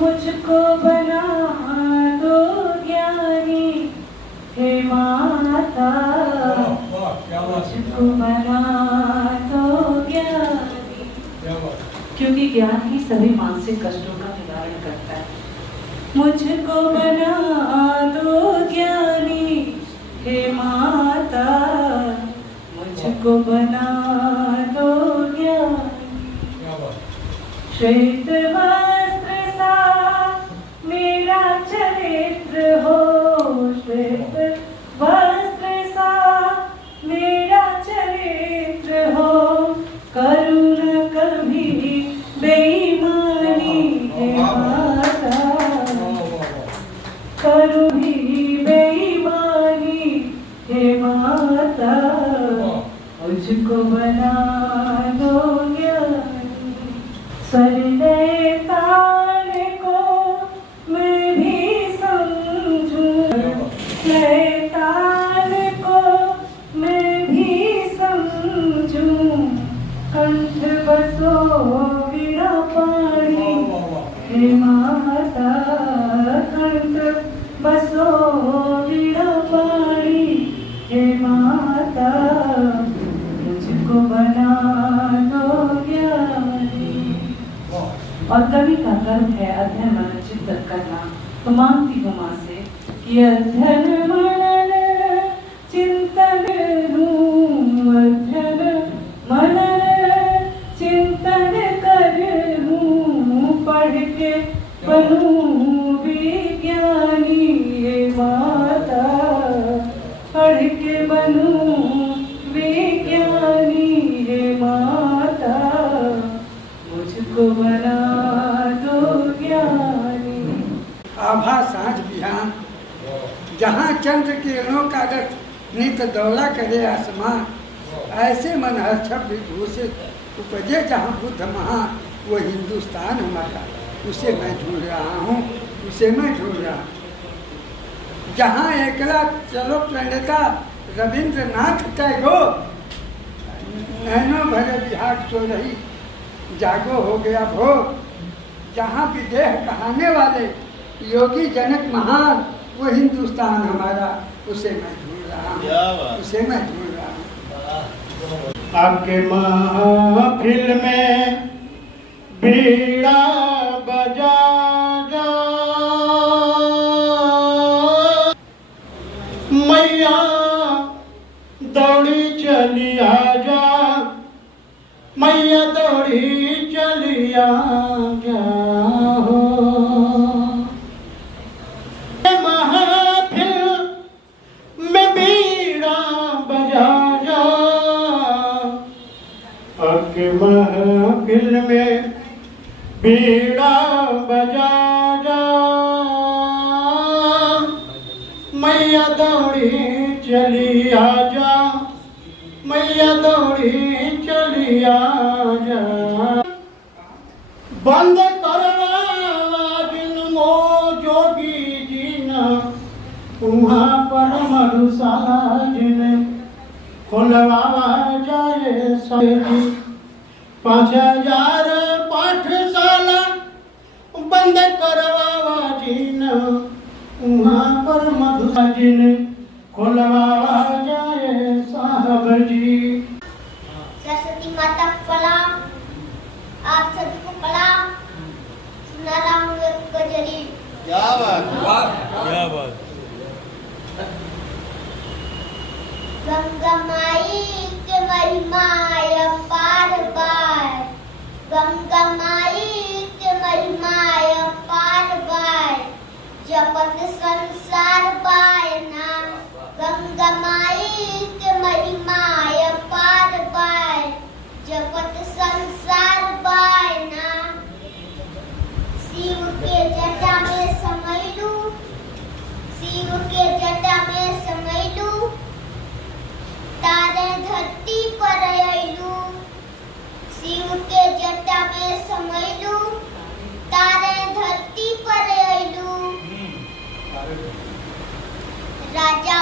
मुझको बना दो ज्ञानी हे माता, मुझको बना दो ज्ञानी। क्योंकि ज्ञान ही सभी मानसिक कष्टों का निवारण करता है। मुझको बना दो ज्ञानी हे माता, मुझको बना दो ज्ञानी। श्वेत वस्त्र सा मेरा चरित्र हो, श्वेत वस्त्र सा मेरा चरित्र हो, करूं न कभी बेईमानी हे माता, करूं भी बेईमानी हे माता, मुझको बना दो ज्ञानी। स्वर्णय ताल को मैं भी समझूं, लय ताल को मैं भी समझूं, कंठ बसो वीणा पाणी हे माता, कंठ बसो वीणा पाणी हे माता, मुझको बना दो ज्ञानी। और कवि का कर्म है अध्ययन मनन चिंतन करना। तो मांगती हूँ माँ से कि अध्ययन मनन चिंतन लूं, अध्ययन मनन चिंतन कर लूं, पढ़ के बनूं विज्ञानी हे माता, पढ़ के बनूं विज्ञानी हे माता, मुझको बना दो ज्ञानी। आभा साँझ बिहान, जहाँ चंद्र किरणों का रथ नित दौड़ा करे आसमां, ऐसे मन हर्षभ विभूषित उपजे जहाँ बुद्ध महा, वो हिंदुस्तान हमारा, उसे मैं ढूंढ रहा हूँ, उसे मैं ढूंढ रहा हूँ। जहाँ एकला चलो प्रणेता रविंद्रनाथ टैगोर, नैनो भरे बिहार सो रही जागो हो गया भोर, जहाँ विदेह कहाने वाले योगी जनक महान, वो हिंदुस्तान हमारा, उसे मैं ढूंढ रहा हूँ, उसे मैं ढूंढ रहा हूँ। आपके महफिल में बीड़ा बजा जा, मैया दौड़ी चली आजा, मैया दौड़ी चली आजा हो। महफिल में बीड़ा बजा जा, आपके महफिल में बीड़ा बजा जा, मैया दौड़ी चली आजा, मैया दौड़ी चली आजा। बंद करवा जिन मो जोगी जी न, वहाँ पर मधुशाला जिन खुलवावा जाए सजी। 5000 पाठशाला बंद करवावा जिन, वहाँ पर मधुशाला जिन खुलवावा जाए साहब जी। सरस्वती माता प्रणाम, आप सभी को प्रणाम। सुना रहा हूँ एक गजरी। क्या बात, क्या बात। गंगा माई के महिमा अपार पार, गंगा माई के महिमा अपार पार, जपत संसार पाए नाम, गंगा माई के महिमा अपार पार, जपत संसार पाए नाम। शिव के जटा में समैलू, शिव के जटा में समैलू, तारे धरती पर अइलू, शिव के जटा में समैलू, तारे धरती पर अइलू। राजा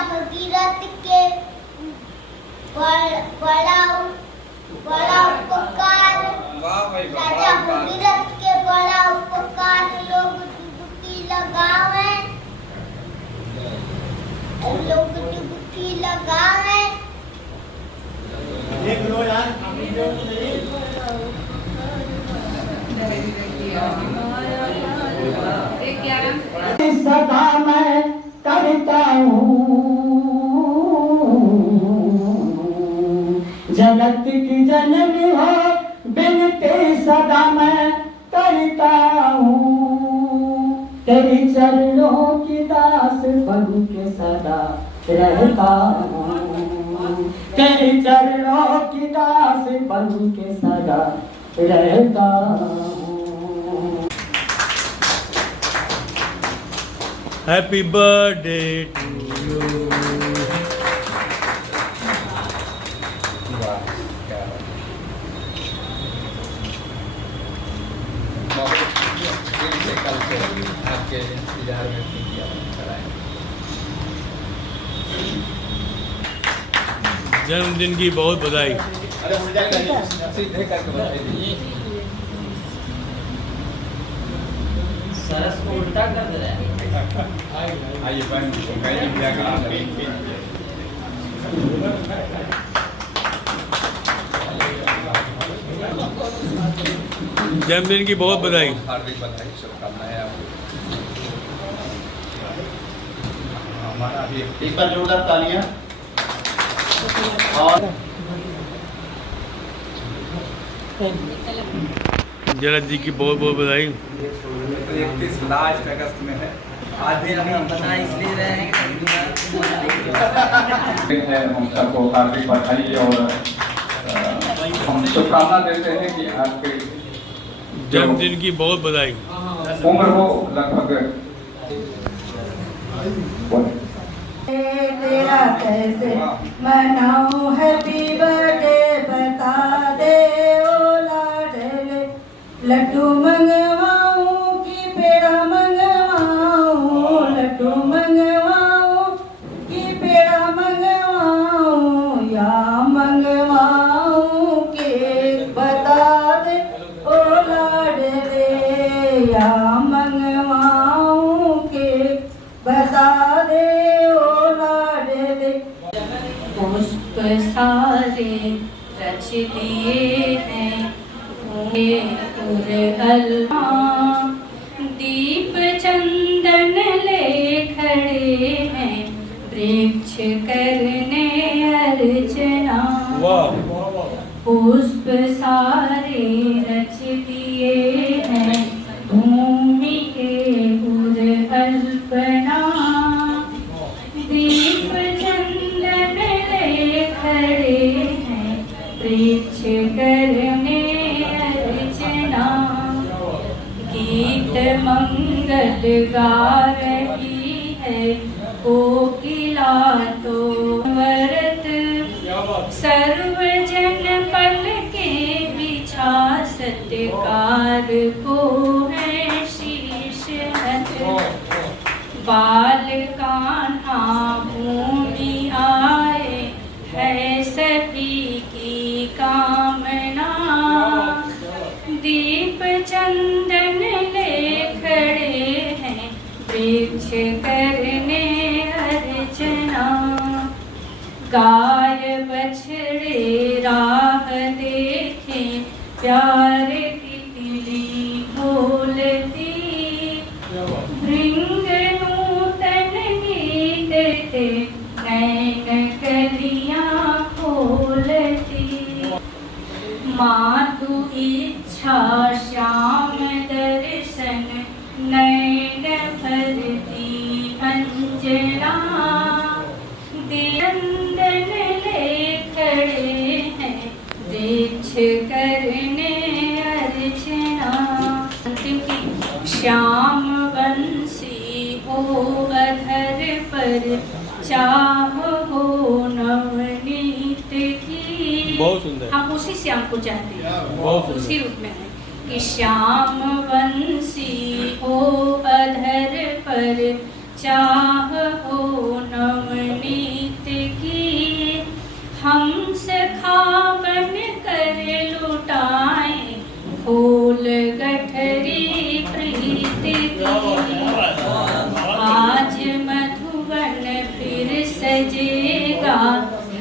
भगीरथ के बड़ा उपकार, राजा भगीरथ के सदा मैं करता हूँ जगत की जननी हो बिनती सदा मैं करता हूँ तेरी चरणों की दास बन के सदा रहता हूँ तेरी चरणों की दास बन के सदा रहता हूँ। Happy birthday to you. कल से आपके इंतजार में किया कराएं। जन्मदिन की बहुत बधाई। अरे हो जाएगा सीधे करके बधाई दीजिए। सरस को उल्टा कर दे रहा है। आइए बहन गाइए भैया का जन्मदिन की बहुत बधाई। हार्दिक बधाई शुभकामनाएं आपको। हमारा भी एक बार जोरदार तालियां। और जरद जी की बहुत बहुत बधाई। 31 लास्ट अगस्त में है। आज भी हम बता इसलिए रहे हैं हम सबको हार्दिक बधाई और हम शुभकामना देते हैं कि आपके जन्मदिन की बहुत बधाई। उम्र हो लगभग तेरा कैसे मनाऊं हैप्पी बर्थडे बता दे ओ लाडले लड्डू मंगवाऊं कि पेड़ा मंगवाऊं लड्डू मंगवाऊं कि पेड़ा मंगवाऊं या मंगवाऊं केक बता दे ओ लाडले या मंगवाऊं केक बता दे ओ लाडले पुष्प सारे रच दिए हैं दीप चंदन ले खड़े हैं वृक्ष करने अर्चना पुष्प सारे रच दिए हैं भूमि के उर अल्पना दीप चंदन ले खड़े हैं वृक्ष करने अर्चना गीत मंगल गा रही है कोकिला तो व्रत सर्वजन पल के बिछा सत्कार को है शीश हथ बाल कान्हा भूमि आए है सभी की कामना दीप चंदन ले खड़े हैं वृक्ष करने अर्चना गाय बछड़े राह देखे प्यार तितली बोलती भृंग नूतन गीत थे नैन कलियां खोलती मातु इच्छा श्याम दर्शन नैन भरती अंजना दियंदन ले खड़े हैं वृक्ष करने अर्चना श्याम बंसी हो अधर पर चाह हो नवनीत की बहुत सुंदर। हम उसी श्याम को चाहते हैं बहुत सुंदर। उसी रूप में है कि श्याम बंसी हो अधर पर चाह हो नवनीत की हम सखा बन कर लुटाएं फूल गठरी प्रीत की आज मधुबन फिर सजेगा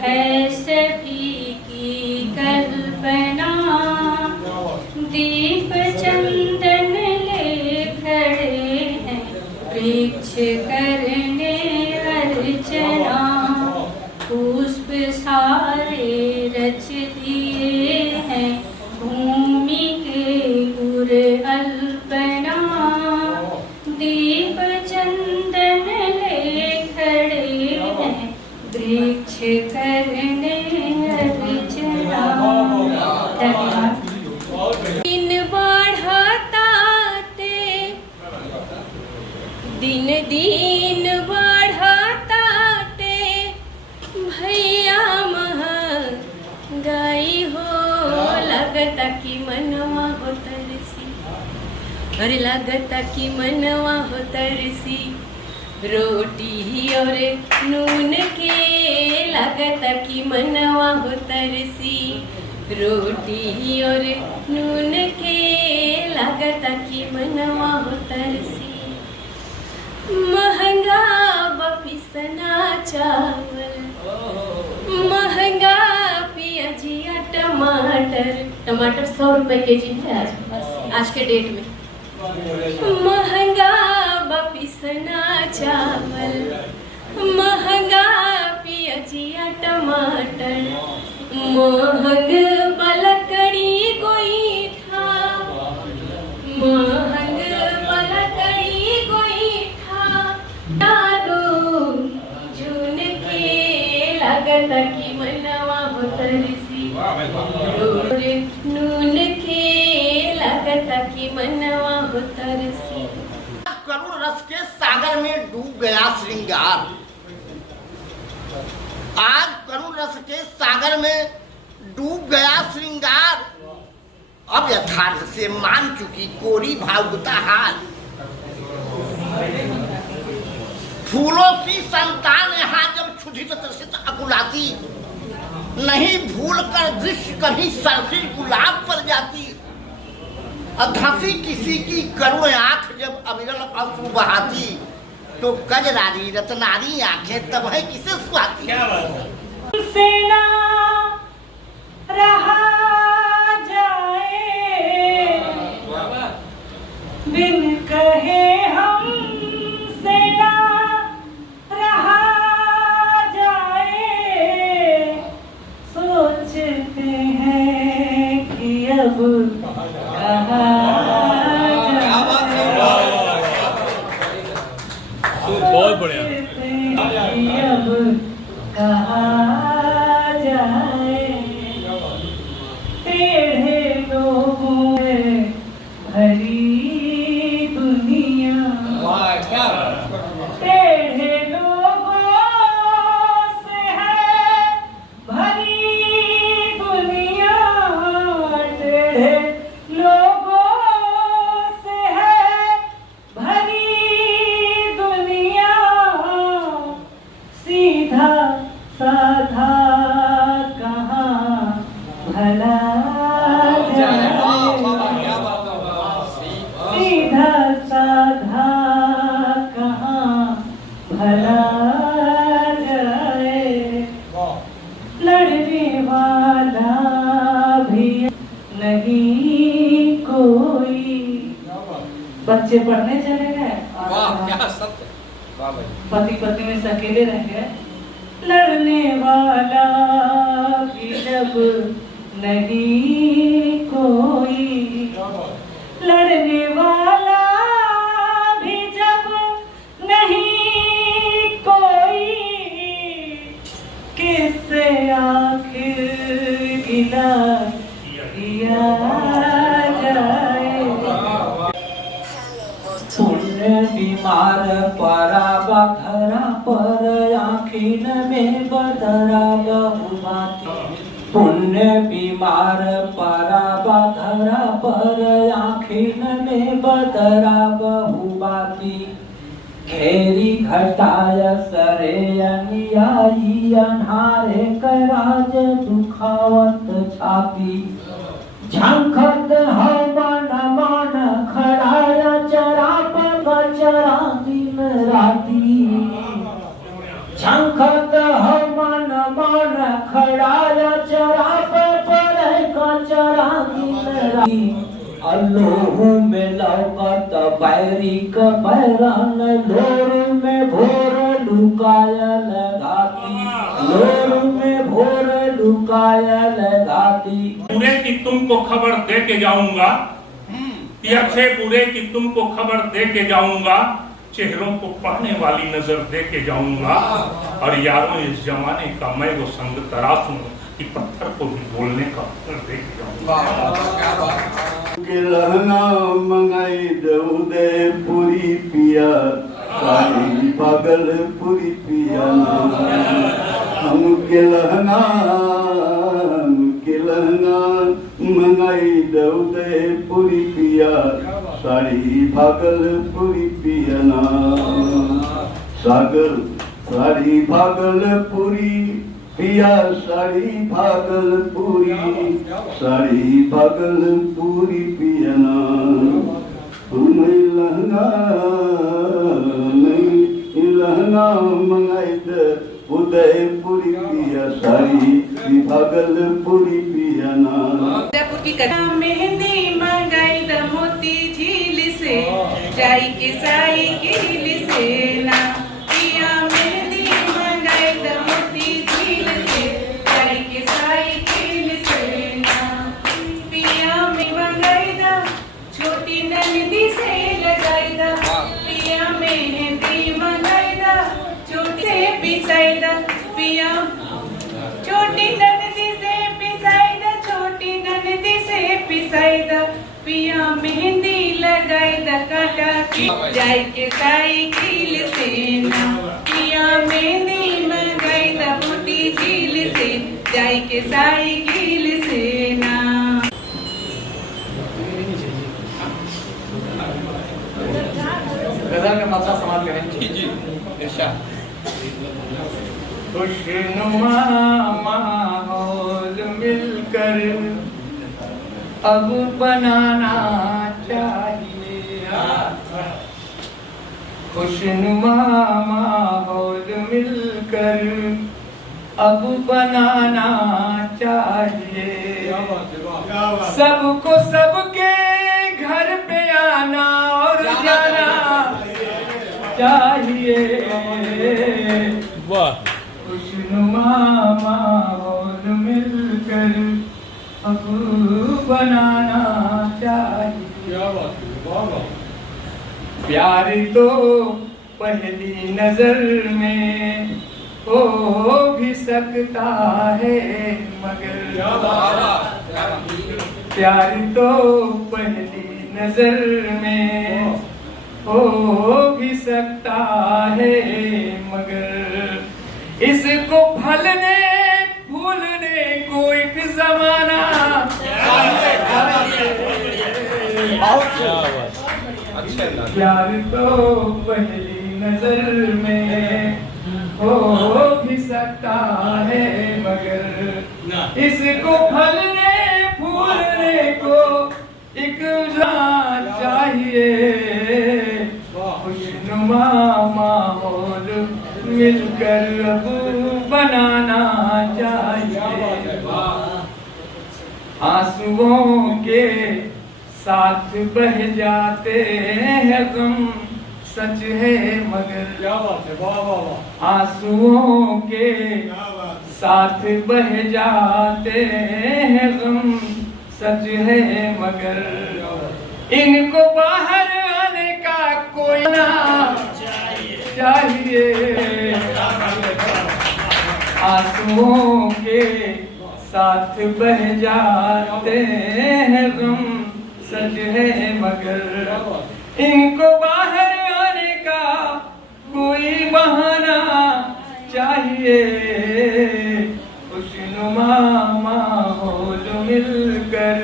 है सभी की कल्पना दीप चंद करने अर्चना, पुष्प सारे रच दिए हैं, भूमि के गुर अल्पना, दीप चंदन ले खड़े हैं, वृक्ष करने अर्चना। धन्यवाद। दिन बढ़ताते, दिन दिन बढ़ताते, भैया महंगाई हो, लगता कि मनवा हो तरसी, अरे लगता कि मनवा हो तरसी, रोटी और नून के, लगता कि मनवा हो तरसी, रोटी और नून के, लगता कि मनवा हो तरसी। महंगा बपिसना चावल, महंगा पियाजिया टमाटर, टमाटर 100 रुपए के जी है आज के डेट में। महंगा बपिसना चावल, महंगा पियाजिया टमाटर, महंग बलकड़ी गोईठा, महंग बलकड़ी गोईठा, डालो झुन के, लगता कि मनवा हो तरसी, रोरे नून के, लगता कि मनवा हो तरसी। करुण रस के सागर में डूब गया श्रृंगार, आज करुण रस के सागर में डूब गया श्रृंगार, अब यथार्थ से मान चुकी कोरी भावुकता हार। फूलों की संतान यहाँ जब क्षुधित त्रसित अकुलाती, नहीं भूल कर दृश्य कभी सरसी गुलाब पर जाती, अधसी किसी की करुण आंख जब अविरल अश्रु बहाती, तो कजरारी रतनारी आंखें तब है किसे सुहाती। सेना रहा जाए, बिन कहे हम सेना रहा जाए, सोचते हैं कि अब कहा बहुत बढ़िया। अब कहा जाए, टेढ़े लोगों में भरी दुनिया, टेढ़े लोगों से है भरी दुनिया, टेढ़े लोगों से है भरी दुनिया, सीधा साधा कहाँ भला जाए, सीधा साधा कहाँ भला जाए, लड़ने वाला भी नहीं कोई। बच्चे पढ़ने चले गए, पति पत्नी में से अकेले रह गए, लड़ने वाला भी जब नहीं कोई, लड़ने वाला भी जब नहीं कोई, किससे आखिर गिला किया जाए। पुण्य बीमार परा बखरा पर, आखिन में बदरा बहुबाती, पुण्य बीमार परा बखरा पर, आखिन में बदरा बहुबाती, घेरी घटाय सरे अनुयायी, अन्हारे कराज दुखावत छाती, झंखत हवन मान खड़ाय चरा बचरा दिन राती, झंखत हवन मान खड़ाय चरा पर कचरा दिन राती, लोहू में लौकत बैरी का बैरान, लोर में भोर लुकायल घाती, लोर में भोर लुकायल घाती। बुरे की तुमको खबर दे के जाऊंगा, अच्छे बुरे की तुमको खबर दे के जाऊंगा, चेहरों को पढ़ने वाली नजर दे के जाऊंगा, और यारों इस जमाने का मैं वो संग तराश हूँ कि पत्थर को भी बोलने का हुनर दे के जाऊंगा। के लहंगा मंगाई उदयपुरी पिया, साई भागलपुरी पिया, हम के लहंगा मंगाई उदयपुरी पिया, साड़ी भागलपुरी पिया ना, सागर साड़ी भागलपुरी पिया, साड़ी भागलपुरी, साड़ी भागलपुरी पिया ना, तुम लहंगा मंगाई उदयपुरी पिया, साड़ी भागलपुरी पिया ना। मेहंदी मंगाई द मोती झील से, जाई के साई कील से ना, पिया मेहंदी मंगाई द मोती झील से, जाई के साई कील से ना, पिया में मंगाई द छोटी नंदी से लगाई द, पिया मेहंदी मंगाई द छोटी से पिसाई द, पिया छोटी नंदी से पिसाई द, छोटी नंदी से पिसाई द, पिया मेहंदी लगाई द काटा की, जाई के साइकिल से ना, पिया मेहंदी मंगाई द मोती झील से, जाई के साइकिल से ना। गजल में मात्रा समाप्त करें। जी इरशाद। खुशनुमा माहौल मिलकर अब बनाना चाहिए, खुशनुमा माहौल मिलकर अब बनाना चाहिए, सबको सबके घर पे आना और जाना चाहिए, खुशनुमा माहौल मिलकर अब बनाना चाहिए। प्यार तो पहली नजर में हो भी सकता है, मगर प्यार तो पहली नजर में हो भी सकता है, मगर इसको फलने फूलने को एक जमाना प्यार तो पहली नजर में हो भी सकता है, मगर इसको फलने फूलने को एक जान चाहिए, खुशनुमा माहौल मिलकर अब बनाना चाहिए। आंसुओं के साथ बह जाते हैं गम, सच है मगर आंसुओं के साथ बह जाते हैं गम, सच है मगर इनको बाहर आने का कोई ना चाहिए, आंसुओं के साथ बह जाते हैं गम, सच है मगर इनको बाहर आने का कोई बहाना चाहिए, खुशनुमा माहौल मिलकर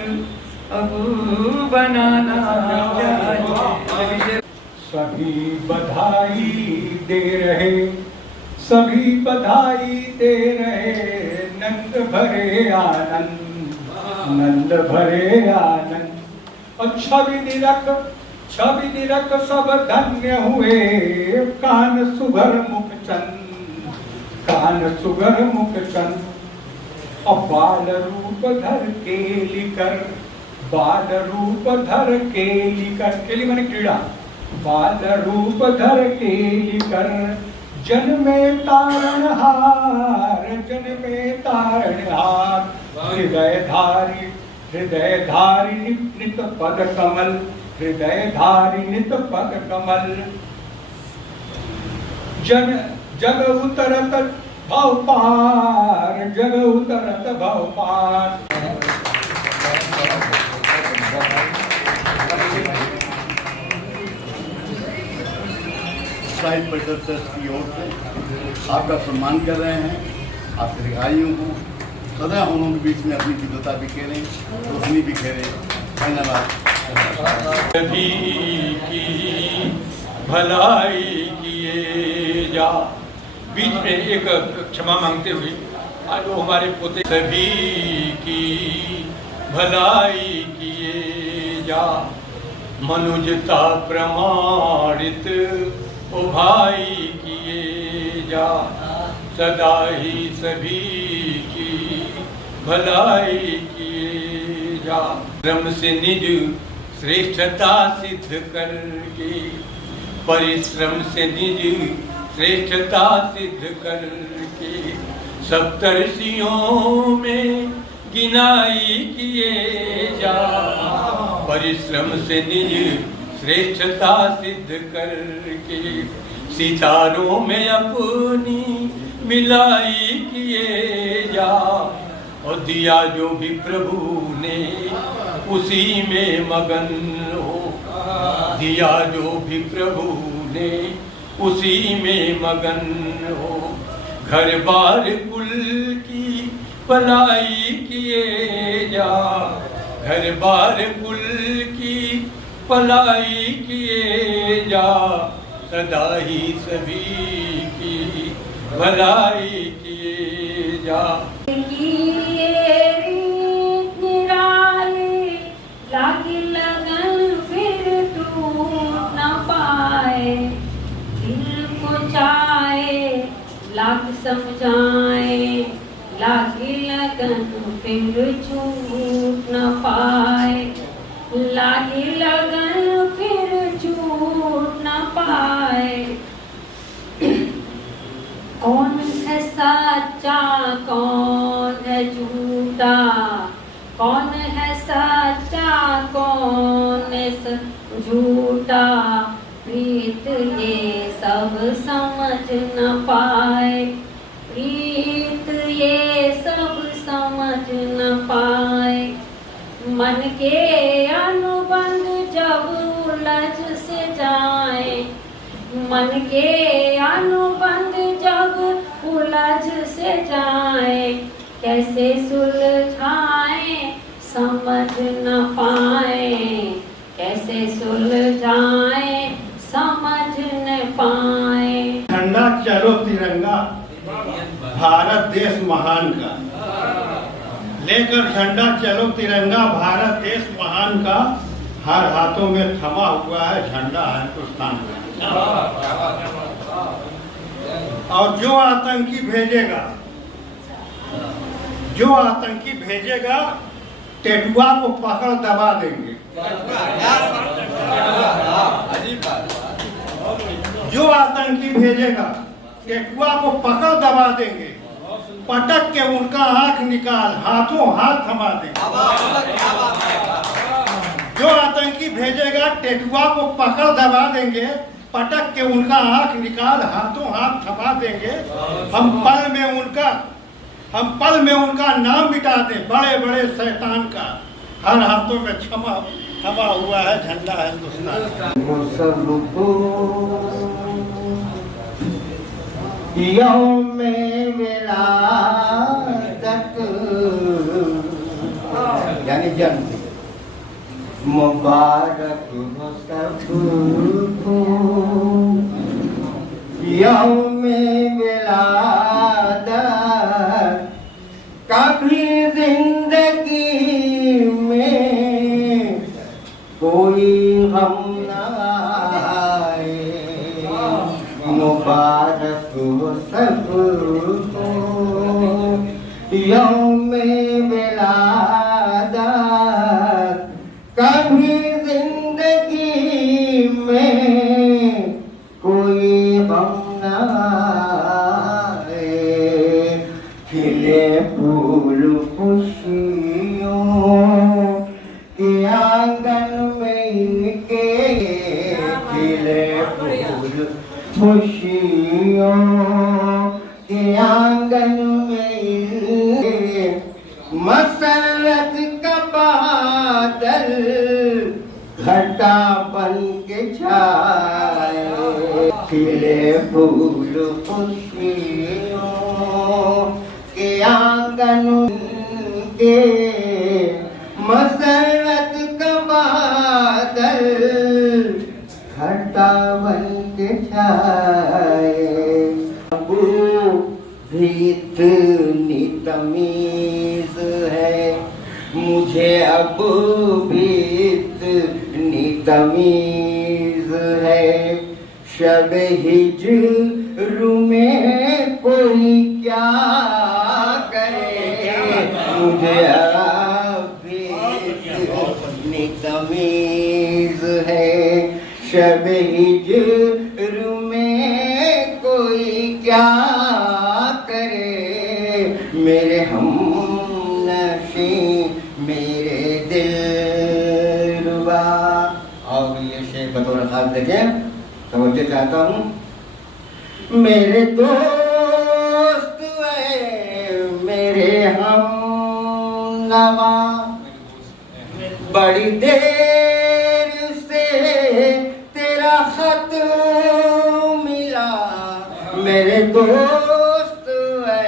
अब बनाना चाहिए। सभी बधाई दे रहे, सभी बधाई दे रहे, नंद भरे आनंद, नंद भरे आनंद। और छवि निरख सब धन्य हुए, कान सुगर मुख चंद, कान सुगर मुख चंद। अब बाल रूप धर के लिकर बाल रूप धर केली कर, केली माने क्रीडा, बाल रूप धर केली कर, जन्मे तारणहार, जन्मे तारणहार, हृदय धारी नित पद कमल, हृदय धारी नित पद कमल, जग उतरत भव पार, जग उतरत भव पार। साहित्य परिषद ट्रस्ट की ओर से आपका सम्मान कर रहे हैं। आपके अधिकारियों को सदा हम उनके बीच में अपनी विद्वता बिखेरें, रोशनी बिखेरें। धन्यवाद। सभी की भलाई किए जा, बीच में एक क्षमा मांगते हुए आज वो हमारे पोते, सभी की भलाई किए जा, मनुजता प्रमाणित ओ भाई किए जा, सदा ही सभी की भलाई किए जा, श्रम से निज श्रेष्ठता सिद्ध करके, परिश्रम से निज श्रेष्ठता सिद्ध करके, सप्तर्षियों में गिनाई किए जा, परिश्रम से निज श्रेष्ठता सिद्ध करके, सितारों में अपनी मिलाई किए जा, और दिया जो भी प्रभु ने उसी में मगन हो, दिया जो भी प्रभु ने उसी में मगन हो, घर बार कुल की भलाई किए जा, घर बार कुल की भलाई किए जा, सदा ही सभी की भलाई किए जा। लागी लगन फिर टूट न पाए, दिल को चाहे लाग समझाए, लागी लगन फिर छूट न पाए, लागी लगन फिर छूट न पाए। कौन है सच्चा कौन है झूठा, कौन है सच्चा कौन है झूठा, प्रीत ये सब समझ न पाए, प्रीत ये सब समझ न पाए। मन के अनुबंध जब उलझ से जाए, मन के अनुबंध जब उलझ से जाए, कैसे सुलझाए समझ न पाए, कैसे सुलझाए समझ न पाए। झंडा चलो तिरंगा भारत देश महान का, लेकर झंडा चलो तिरंगा भारत देश महान का, हर हाथों में थमा हुआ है झंडा हिंदुस्तान का। और जो आतंकी भेजेगा, जो आतंकी भेजेगा, टेटुआ को पकड़ दबा देंगे। जो आतंकी भेजेगा, टेटुआ को पकड़ दबा देंगे, पटक के उनका आंख निकाल हाथों हाथ थमा देंगे। जो आतंकी भेजेगा, टेटुआ को पकड़ दबा देंगे, पटक के उनका आंख निकाल हाथों हाथ थमा देंगे। हम पल में उनका नाम मिटा दें, बड़े बड़े शैतान का, हर हाथों में थमा हुआ है झंडा हिंदुस्तान। यौमे विलादत यानी जन्म मुबारक हो सबको, यौमे विलादत कभी जिंदगी में कोई गम न आए, मुबारक हो सबको यौमे विलादत खिले फूल खुशियों के आंगन में इनके, खिले फूल खुशियों के आंगन में इनके, मसरत का बादल घटा बन के छाए, खिले फूल खुशियों के आंगन के, मसरत का बादल घटा बन के छाए। अबू भी इतनी तमीज है मुझे, अब भी इतनी तमीज है, शब हिज्र में कोई क्या करे, मुझे अब भी इतनी तमीज है, शब हिज्र में कोई क्या करे, मेरे हमनशी मेरे दिलरुबा। और ये शेर बतौर खास देखें, तवज्जो चाहता हूँ। मेरे दोस्त है मेरे हमनवा, बड़ी देर से तेरा खत मिला, मेरे दोस्त है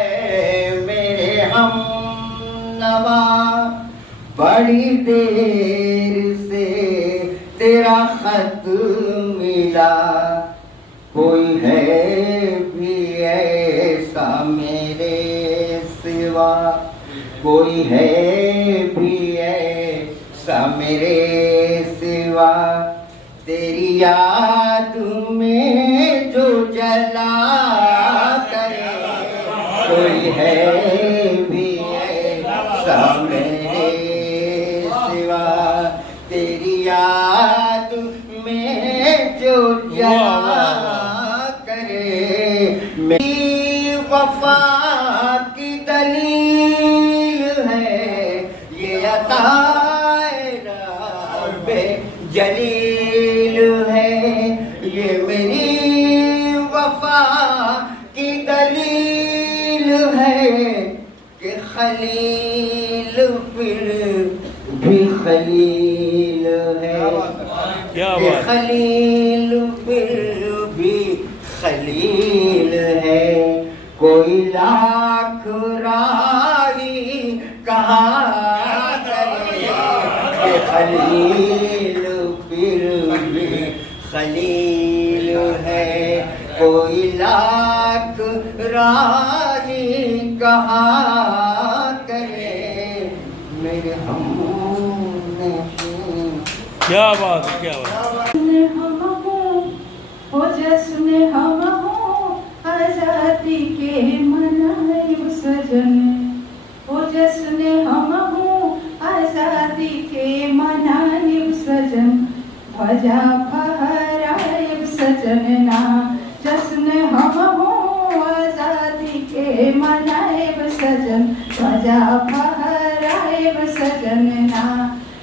मेरे हमनवा, बड़ी देर से तेरा खत मिला, कोई है भी ऐसा मेरे सिवा, कोई है भी ऐसा मेरे सिवा, तेरी याद में जो जला करे, कोई है भी ऐसा मेरे सिवा, तेरी याद में जो जला करे, मेरी वफा की दलील है ये अताए रब्बे जलील है, ये मेरी वफा की दलील है कि खलील फिर भी खलील है, कि खलील फिर भी खलील है, कोई लाख राही कहा करे, कि खलील फिर भी खलील है, कोई लाख राही कहा करे, मेरे हमनशी। क्या बात, क्या बात। हम हो जश्न हम हो आजादी के मनाए सजन, हो जश्न हम हो आजादी के मनाए सजन, ध्वजा फहराए सजन ना, जश्न हम हो आजादी के मनाए सजन, ध्वजा फहराए सजन ना,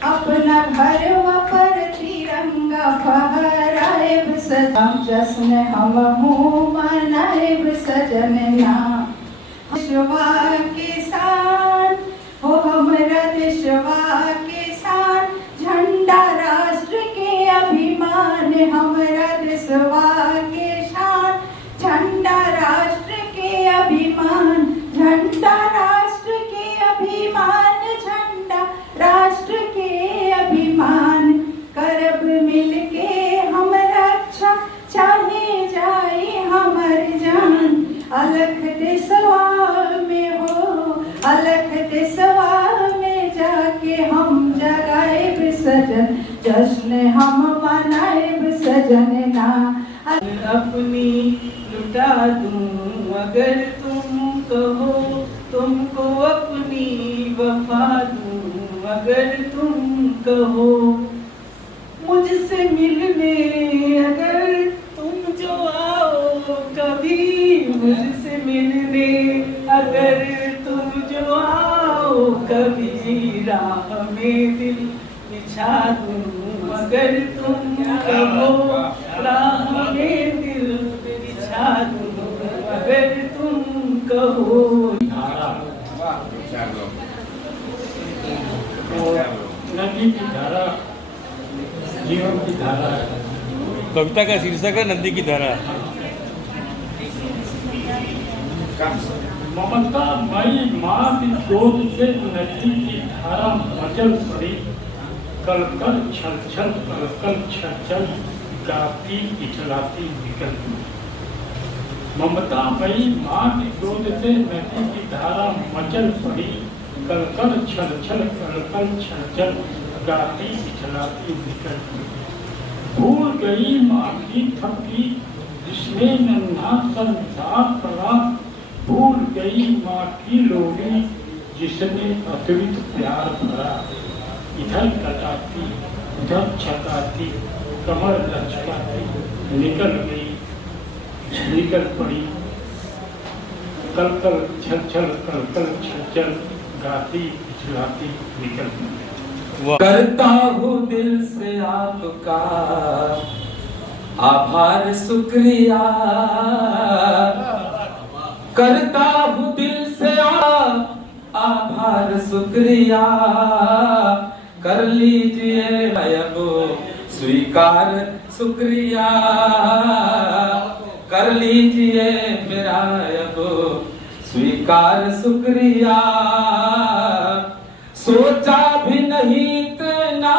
अपना घर पर तिरंगा फहराए सजन, जश्न हम हो मनाए सजन ना, देशवा के शान हो हमरा देशवा के शान, झंडा राष्ट्र के अभिमान, हमरा देशवा के शान, झंडा राष्ट्र के अभिमान, झंडा राष्ट्र के अभिमान, झंडा राष्ट्र के अभिमान, करब मिलके हम रक्षा चाहे जाए हमर जान, अलख देशवा में हो अलख देशवा में जाके हम जगाए सजन, जश्न हम मनाए सजन ना, अपनी लुटा दूं अगर तुम कहो, तुमको अपनी वफा दूं अगर तुम कहो, मुझसे मिलने अगर तुम जो आओ कभी मिलने अगर तुम जो आओ कभी राह में दिल बिछा दूं अगर तुम कहो राह में दिल बिछा दूं अगर तुम कहो। नदी की धारा जीवन की धारा है। कविता का शीर्षक है नदी की धारा। ममता मई मात गोद से नदी की धारा मचल पड़ी कल कल छल छल कल कल छल छल गाती इचलाती निकल। ममता मई मात गोद से नदी की धारा मचल पड़ी कल कल छल छल कल कल छल छल गाती इचलाती निकल। भूल गई माँ की थपकी जिसने नन्हा संसार पड़ा भूल गई माँ की लोरी जिसने अद्वित प्यार भरा। इधर कटाती उधर छकाती कमर लचकाती निकल गई निकल पड़ी कल कल छल छल कल कल छल छल गाती पिछलाती निकल पड़ी। करता हूँ दिल से आपका आभार शुक्रिया करता हूँ दिल से आभार शुक्रिया कर लीजिए अब स्वीकार शुक्रिया कर लीजिए मेरा अब स्वीकार शुक्रिया। सोचा भी नहीं इतना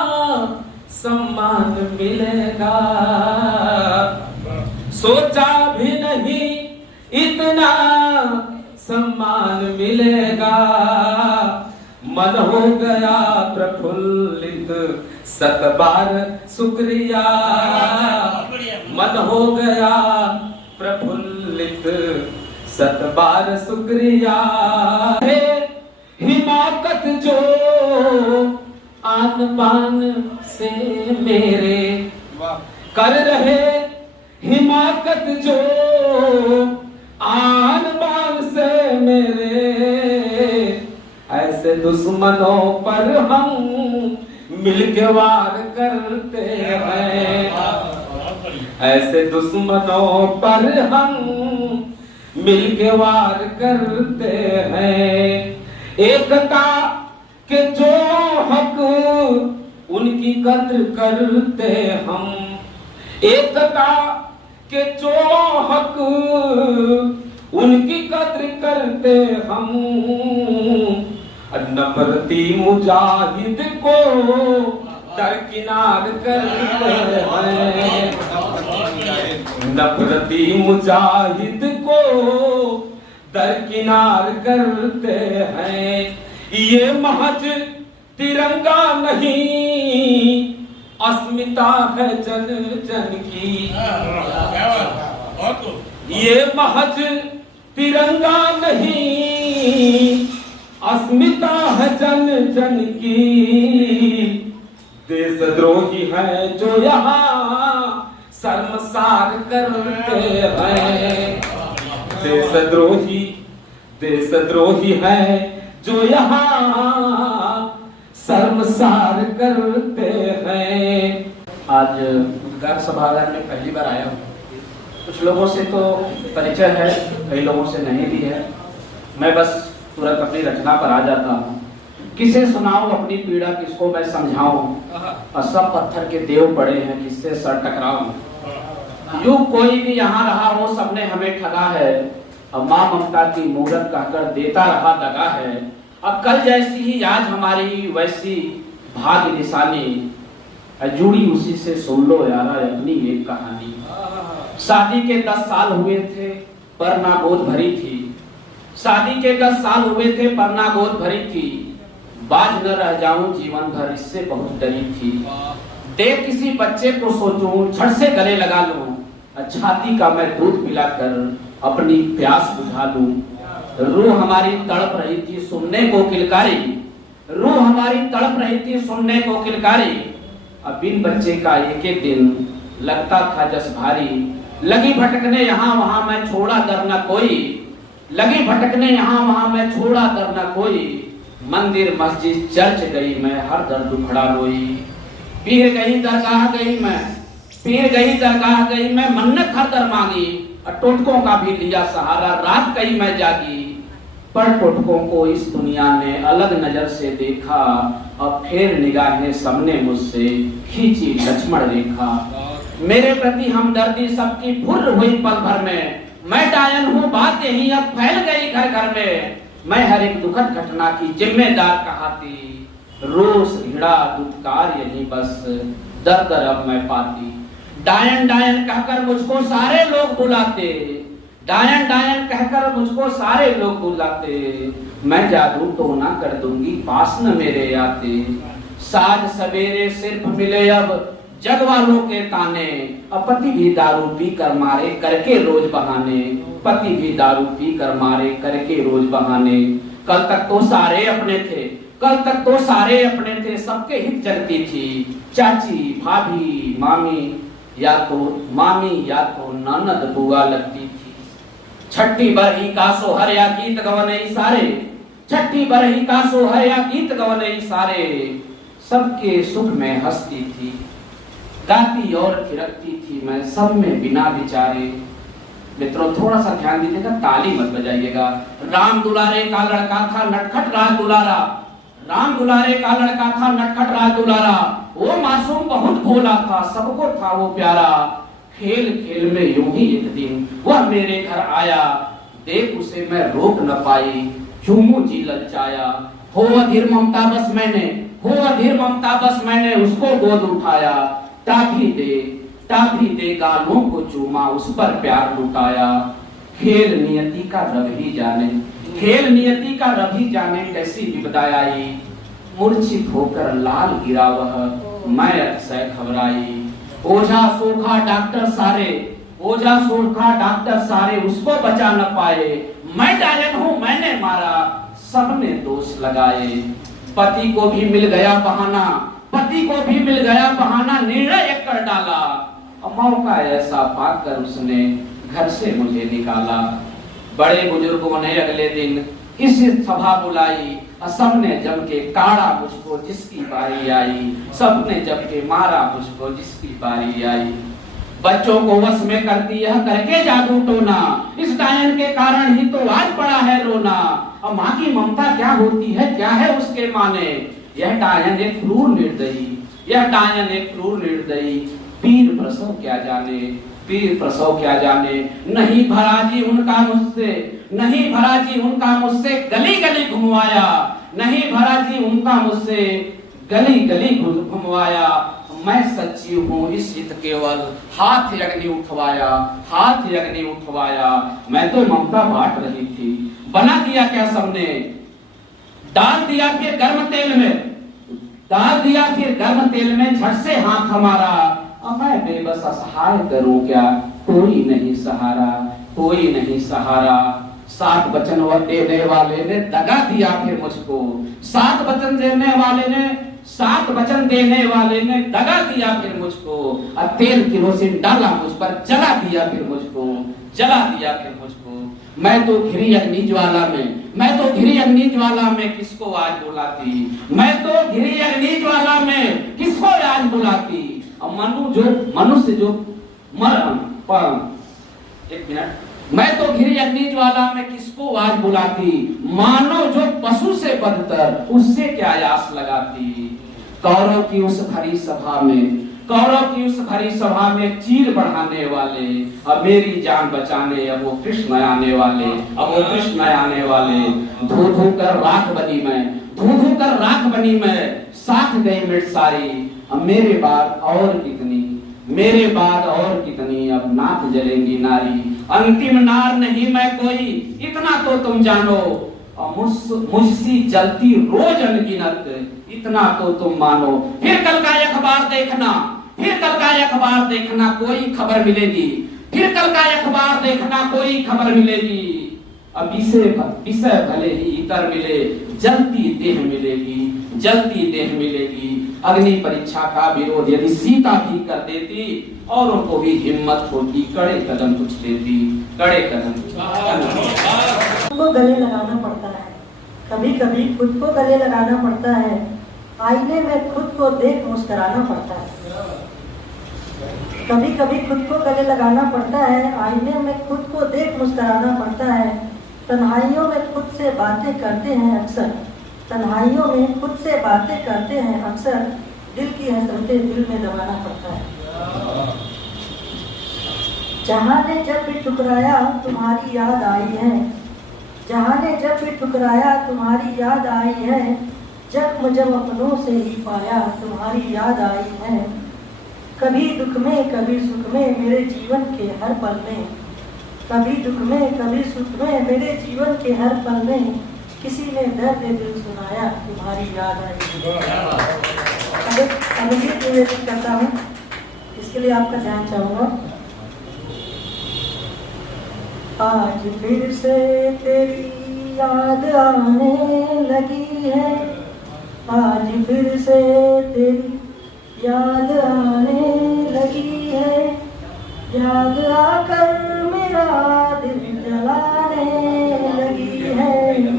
सम्मान मिलेगा सोचा भी नहीं इतना सम्मान मिलेगा। मन हो गया प्रफुल्लित सत बार शुक्रिया मन हो गया प्रफुल्लित सत बार शुक्रिया। हिमाकत जो आन बान से मेरे कर रहे हिमाकत जो आन बान से मेरे ऐसे दुश्मनों पर हम मिलके वार करते हैं ऐसे दुश्मनों पर हम मिलके वार करते हैं। एकता के जो हक उनकी कद्र करते हम एकता के जो हक उनकी कद्र करते हम। नफरती मुजाहिद को दरकिनार करते हैं नफरती मुजाहिद को दरकिनार करते हैं। ये महज तिरंगा नहीं अस्मिता है जन जन की ये महज तिरंगा नहीं अस्मिता है जन जन की। देशद्रोही है जो यहाँ शर्मसार करते हैं देशद्रोही है जो यहाँ शर्मसार करते हैं। आज उद्गार सभागार में पहली बार आया हूँ। कुछ लोगों से तो परिचय है कई लोगों से नहीं भी है। मैं बस तुरंत अपनी रचना पर आ जाता हूँ। किसे सुनाऊं अपनी पीड़ा किसको मैं समझाऊं और सब पत्थर के देव पड़े हैं किससे सर टकराऊं। यूं कोई भी यहाँ रहा हो सबने हमें ठगा है और माँ ममता की मूरत कहकर देता रहा दगा है। अब कल जैसी ही आज हमारी वैसी भाग्य निशानी जुड़ी उसी से सुन लो यारा अपनी एक कहानी। शादी के 10 साल हुए थे पर ना गोद भरी थी शादी के 10 साल हुए थे पर ना गोद भरी थी। बाज न रह जाऊं जीवन भर इससे बहुत डरी थी। देख किसी बच्चे को सोचूं झट से गले लगा लूं छाती का मैं दूध पिलाकर अपनी प्यास बुझा लूं। रूह हमारी तड़प रही थी सुनने को किलकारी रूह हमारी तड़प रही थी सुनने को किलकारी। अब बिन बच्चे का एक एक दिन लगता था जस भारी। लगी भटकने यहाँ वहाँ मैं छोड़ा दर न कोई लगी भटकने यहाँ वहां मैं छोड़ा कर न कोई, मंदिर मस्जिद चर्च गई मैं हर दर्द उखड़ा रोई। पीर गई दरगाह गई मैं, पीर गई दरगाह गई मैं, मन्नत हर दर मांगी, और टोटकों का भी लिया सहारा, रात गई मैं जागी। पर टोटकों को इस दुनिया ने अलग नजर से देखा, और फिर निगाहें सबने मुझसे खींची लक्ष्मण रेखा। मेरे प्रति हमदर्दी सबकी फुर्र हुई पल भर में, मैं डायन हूँ बात यही अब फैल गई घर घर में। मैं हर एक दुखद घटना की जिम्मेदार कहाती, रोष घृणा दुत्कार यही बस दर दर अब मैं पाती। डायन डायन कहकर मुझको सारे लोग बुलाते, डायन डायन कहकर मुझको सारे लोग बुलाते। मैं जादू टोना कर दूंगी पास न मेरे आते। साज सवेरे सिर्फ मिले अब जग वालों के ताने, अब पति भी दारू पी कर मारे करके रोज बहाने, पति भी दारू पी कर मारे करके रोज बहाने। कल तक तो सारे अपने थे, कल तक तो सारे अपने थे, सबके हित जगती थी। चाची भाभी मामी या तो ननद बुआ लगती थी। छठी बरही का सोहर या गीत गवने सारे, छठी बरही का सोहर या गीत गवने सारे, सबके सुख में हंसती थी, गाती और थिरकती थी मैं सब में बिना विचारे। मित्रों थोड़ा सा ध्यान दीजिएगा, ताली मत बजाइएगा। राम दुलारे का लड़का था नटखट राज दुलारा, राम दुलारे का लड़का था नटखट राज दुलारा। वो मासूम बहुत भोला था, सबको था वो प्यारा। खेल खेल में यूं ही एक दिन वह मेरे घर आया, देख उसे मैं रोक न पाई, यूं जी ललचाया। हो अधीर ममता बस मैंने, हो अधीर ममता बस मैंने उसको गोद उठाया। टाफी दे गालों को चूमा, उस पर प्यार लुटाया। खेल नियति का रब ही जाने, खेल नियति का रब ही जाने कैसी विपदाई आई। मूर्छित होकर लाल गिरा वह, मैं अतिशय घबराई। ओझा सोखा डॉक्टर सारे, ओझा सोखा डॉक्टर सारे, उसको बचा न पाए। मैं डायन हूँ मैंने मारा, सबने दोष लगाए। पति को भी मिल गया बहाना, पति को भी मिल गया बहाना, निर्णय एक कर डाला। मौका ऐसा पाकर उसने घर से मुझे निकाला। बड़े बुजुर्गों ने अगले दिन इस सभा बुलाई, सबने जम के काढ़ा मुझको जिसकी बारी आई, सबने जम के मारा मुझको जिसकी बारी आई। बच्चों को वश में करती यह करके जादू टोना, इस डायन के कारण ही तो आज पड़ा है रोना। अब माँ की ममता क्या होती है, क्या है उसके माने। यह डायन एक क्रूर निर्दयी, यह डायन एक क्रूर निर्दयी। पीर प्रसव क्या जाने, पीर प्रसव क्या जाने। नहीं भरा जी उनका मुझसे, नहीं भरा जी उनका मुझसे गली गली घुमवाया, नहीं भरा जी उनका मुझसे गली गली घुमवाया। मैं सच्ची हूँ इस हित केवल, हाथ अग्नि उठवाया, हाथ अग्नि उठवाया। मैं तो ममता बांट रही थी, बना दिया क्या सबने, डाल दिया फिर गर्म तेल में, डाल दिया फिर गर्म तेल में, झट से हाथ हमारा। अब मैं बेबस असहाय करूं क्या, कोई नहीं सहारा, कोई नहीं सहारा। 7 वचन देने वाले ने दगा दिया फिर मुझको, 7 वचन देने वाले ने, 7 वचन देने वाले ने दगा दिया फिर मुझको। और तेल किरोसिन डाला मुझ पर, जला दिया फिर मुझको, जला दिया फिर मुझको। मैं तो घिरी अग्नि ज्वाला में, मैं तो घिरी अग्नि ज्वाला में किसको आज बुलाती, मैं तो घिरी अग्नि ज्वाला में किसको आज बुलाती। अब मनुष्य जो एक मिनट, मैं तो घिरी अग्नि ज्वाला में किसको आज बुलाती, मानो जो पशु से बदतर उससे क्या आस लगाती। कौरव की उस भरी सभा में, कौरव की उस भरी सभा में चीर बढ़ाने वाले, अब मेरी जान बचाने अब वो कृष्ण आने वाले, अब वो कृष्ण आने वाले। धू धू कर राख बनी मैं, धू धू कर राख बनी मैं, साथ गई मिट सारी। अब मेरे बाद और कितनी, मेरे बाद और कितनी अब नाथ जलेंगी नारी। अंतिम नार नहीं मैं कोई, इतना तो तुम जानो, मुझसी जलती रोज अनगिनत, इतना तो तुम मानो। फिर कल का अखबार देखना, फिर कल का अखबार देखना कोई खबर मिलेगी, फिर कल का अखबार देखना कोई खबर मिलेगी। अब विषय भले ही इतर मिले, जलती देह मिलेगी, जलती देह मिलेगी। अग्नि परीक्षा का विरोध यदि सीता भी कर देती, औरों को भी हिम्मत होती, कड़े कदम कुछ लेती, कड़े कदम। को गले लगाना पड़ता है, कभी कभी खुद को गले लगाना पड़ता है, आईने में खुद को देख मुस्कुराना पड़ता है। कभी कभी खुद को गले लगाना पड़ता है, आईने में खुद को देख मुस्कुराना पड़ता है। तन्हाइयों में खुद से बातें करते हैं अक्सर, तन्हाइयों में खुद से बातें करते हैं अक्सर, दिल की हसरतें दिल में दबाना पड़ता है। जहाँ ने जब भी ठुकराया तुम्हारी याद आई है, जहाँ ने जब भी ठुकराया तुम्हारी याद आई है, जख्म जब अपनों से ही पाया तुम्हारी याद आई है। कभी दुख में कभी सुख में मेरे जीवन के हर पल में, कभी दुख में कभी सुख में मेरे जीवन के हर पल में, किसी ने दर्द दिल सुनाया तुम्हारी याद आई। अब ये निवेदन करता हूँ, इसके लिए आपका ध्यान चाहूँगा। आज फिर से तेरी याद आने लगी है, आज फिर से तेरी याद आने लगी है, याद आकर मेरा दिल जलाने